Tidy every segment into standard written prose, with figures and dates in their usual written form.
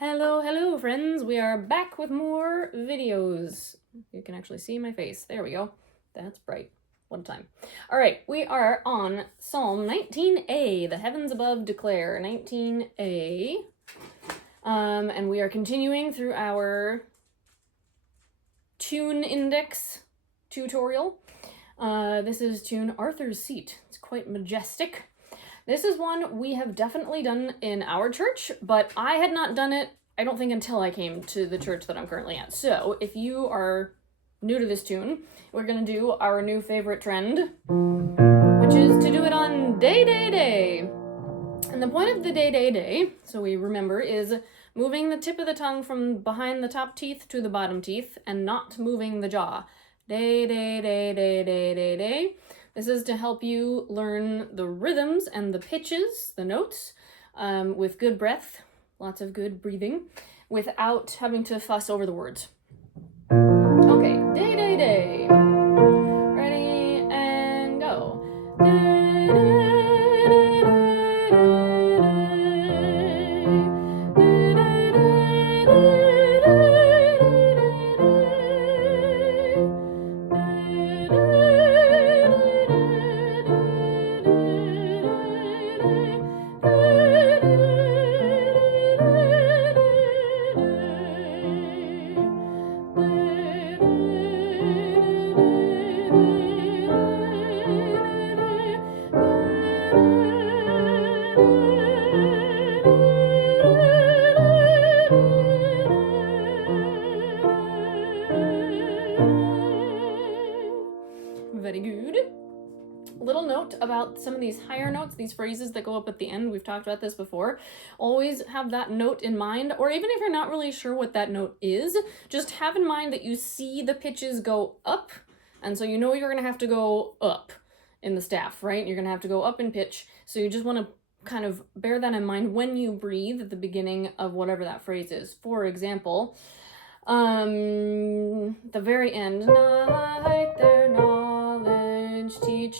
Hello, hello, friends. We are back with more videos. You can actually see my face. There we go. That's bright. What a time. All right, we are on Psalm 19a, The Heavens Above Declare, 19a. And we are continuing through our tune index tutorial. This is tune Arthur's Seat. It's quite majestic. This is one we have definitely done in our church, but I had not done it, I don't think, until I came to the church that I'm currently at. So, if you are new to this tune, we're going to do our new favorite trend, which is to do it on Day, Day, Day. And the point of the Day, Day, Day, so we remember, is moving the tip of the tongue from behind the top teeth to the bottom teeth and not moving the jaw. Day, day, day, day, day, day, day. This is to help you learn the rhythms and the pitches, the notes, with good breath, lots of good breathing, without having to fuss over the words. Okay, day, day, day. Ready, and go. Day, day. Very good. Little note about some of these higher notes, these phrases that go up at the end. We've talked about this before. Always have that note in mind, or even if you're not really sure what that note is, just have in mind that you see the pitches go up, and so you know you're going to have to go up in the staff, right? You're going to have to go up in pitch, so you just want to kind of bear that in mind when you breathe at the beginning of whatever that phrase is. For example, the very end, night their knowledge teach.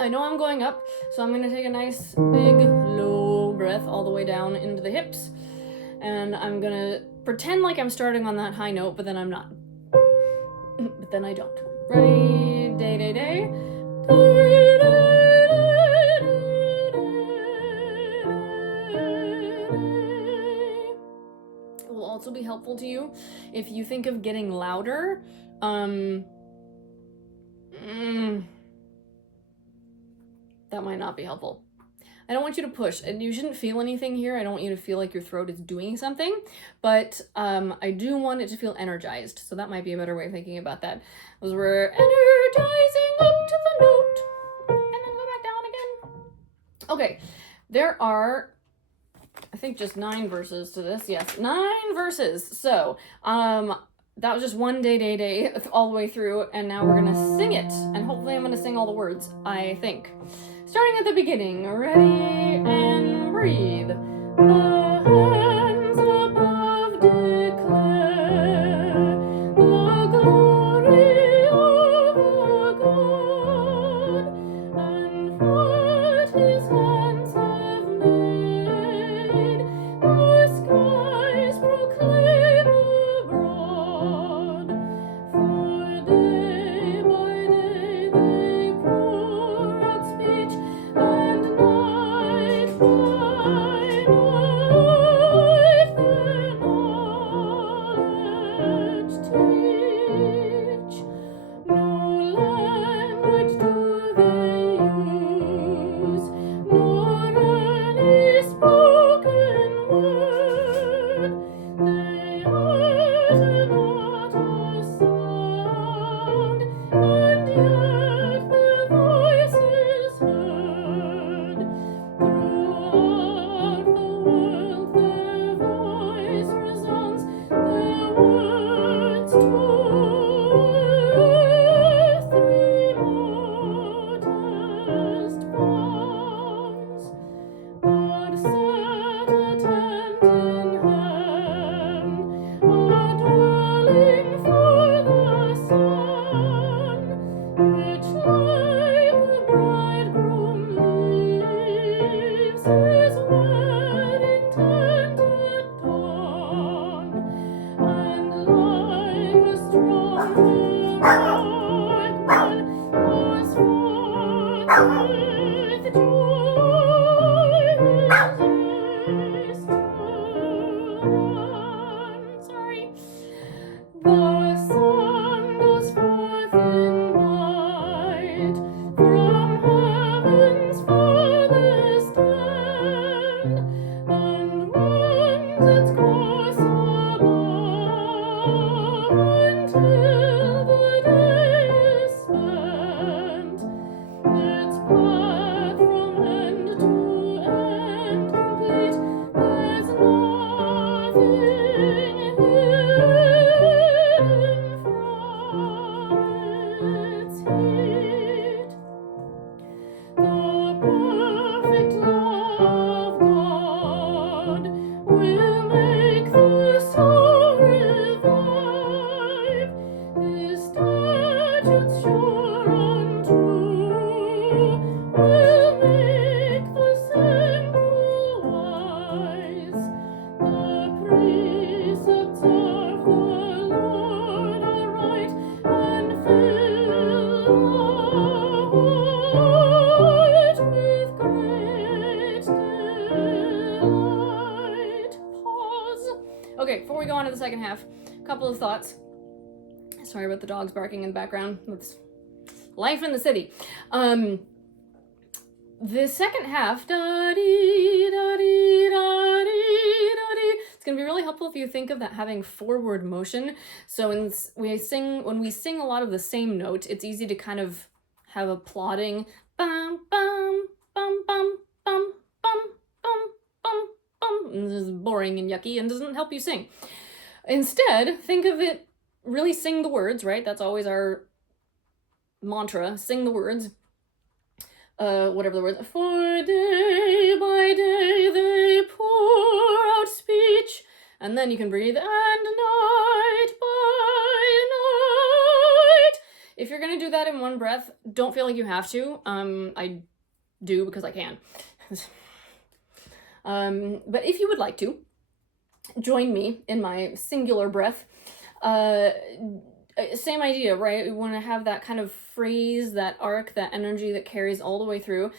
I know I'm going up, so I'm gonna take a nice big low breath all the way down into the hips, and I'm gonna pretend like I'm starting on that high note, but then I'm not. But then I don't. Ready? Day, day, day. It will also be helpful to you if you think of getting louder. That might not be helpful. I don't want you to push, and you shouldn't feel anything here. I don't want you to feel like your throat is doing something, but I do want it to feel energized, so that might be a better way of thinking about that. As we're energizing up to the note, and then go back down again. Okay, there are, I think, just 9 verses to this. Yes, 9 verses. So, that was just one day, day, day, all the way through, and now we're gonna sing it, and hopefully I'm gonna sing all the words, I think. Starting at the beginning, ready and breathe. The heavens above declare the glory of our God, and what his hands have made, the skies proclaim abroad. For day by day they pour out speech, and night by Okay, before we go on to the second half, a couple of thoughts. Sorry about the dogs barking in the background. That's life in the city. The second half, da-dee, da-dee, da-dee, da-dee, it's going to be really helpful if you think of that having forward motion. So when we sing a lot of the same note, it's easy to kind of have a plodding bum, bum, bum, bum, bum, bum, bum, bum, bum. And this is boring and yucky and doesn't help you sing. Instead, think of it, really sing the words, right? That's always our mantra, sing the words. Whatever the words, for day by day they pour out speech, and then you can breathe, and night by night. If you're gonna do that in one breath, don't feel like you have to. I do because I can. But if you would like to, join me in my singular breath. Same idea, right? We want to have that kind of phrase, that arc, that energy that carries all the way through.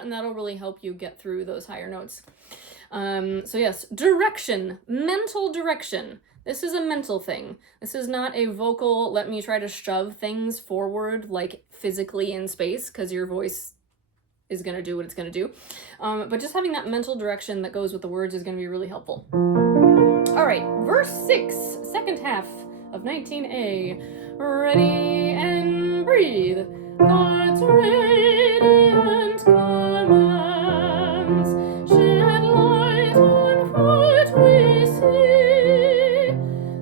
And that'll really help you get through those higher notes. So yes, direction, mental direction. This is a mental thing. This is not a vocal, let me try to shove things forward like physically in space, because your voice is going to do what it's going to do. But just having that mental direction that goes with the words is going to be really helpful. All right, verse 6, second half of 19a. Ready and breathe. God's radiant commands shed light on what we see.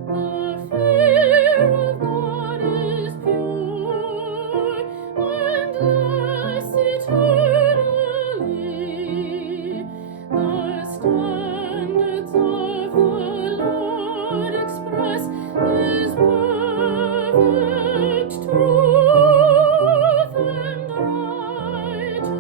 The fear of God is pure and lasts eternally. The standards of the Lord express His perfect truth and righteousness.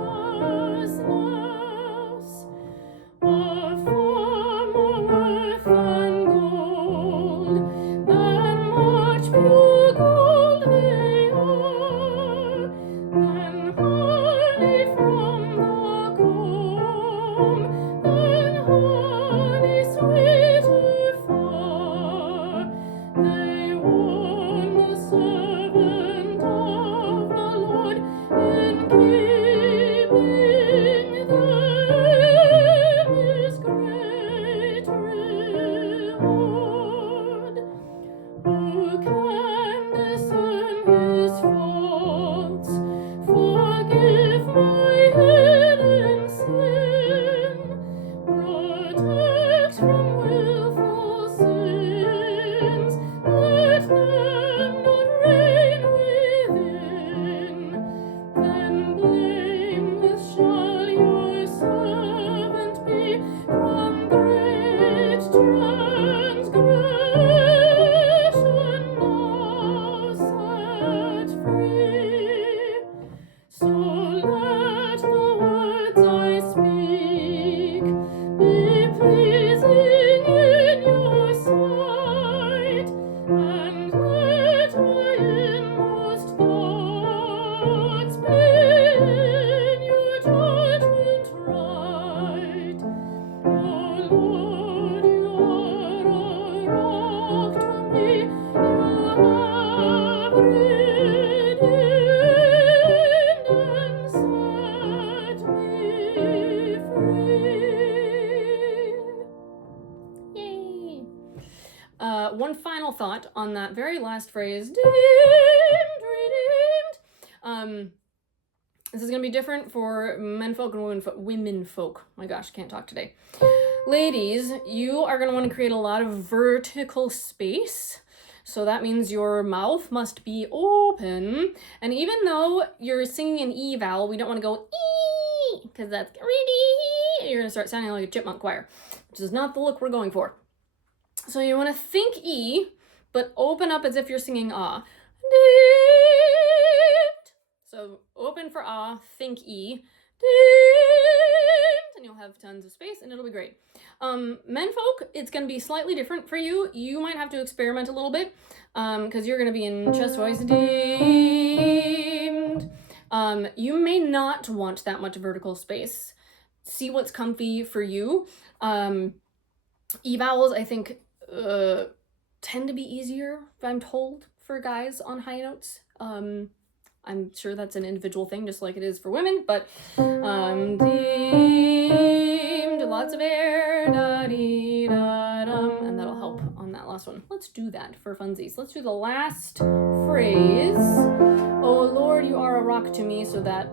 Are far more worth than gold, than much pure gold they are, than honey from the comb, than honey sweeter far. They warn the servant of the Lord, in keeping them is great reward. Who can discern his faults? Forgive my hidden sin. Protect from willful sins. Let them not reign within. Then final thought on that very last phrase, redeemed. This is going to be different for men folk and women folk. My gosh, I can't talk today. Ladies, you are going to want to create a lot of vertical space. So that means your mouth must be open. And even though you're singing an E vowel, we don't want to go E, because that's really, you're going to start sounding like a chipmunk choir, which is not the look we're going for. So you want to think E, but open up as if you're singing ah. So open for ah, think E, and you'll have tons of space and it'll be great. Menfolk, it's going to be slightly different for you. You might have to experiment a little bit because you're going to be in chest voice, redeemed. You may not want that much vertical space. See what's comfy for you. E vowels, I think, tend to be easier, if I'm told, for guys on high notes. I'm sure that's an individual thing, just like it is for women, but deemed, lots of air, da-dee-da-dum, and that'll help on that last one. Let's do that for funsies. Let's do the last phrase. Oh Lord, you are a rock to me, so that,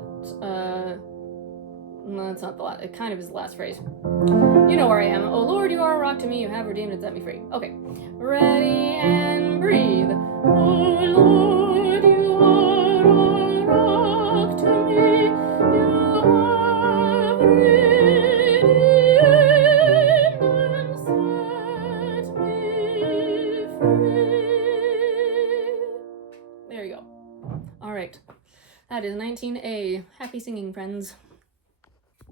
no, that's not the last, it kind of is the last phrase. You know where I am. Oh Lord, you are a rock to me, you have redeemed and set me free. Okay, ready and breathe. Oh Lord, you are a rock to me, you have redeemed and set me free. There you go. All right, that is 19A. Happy singing, friends.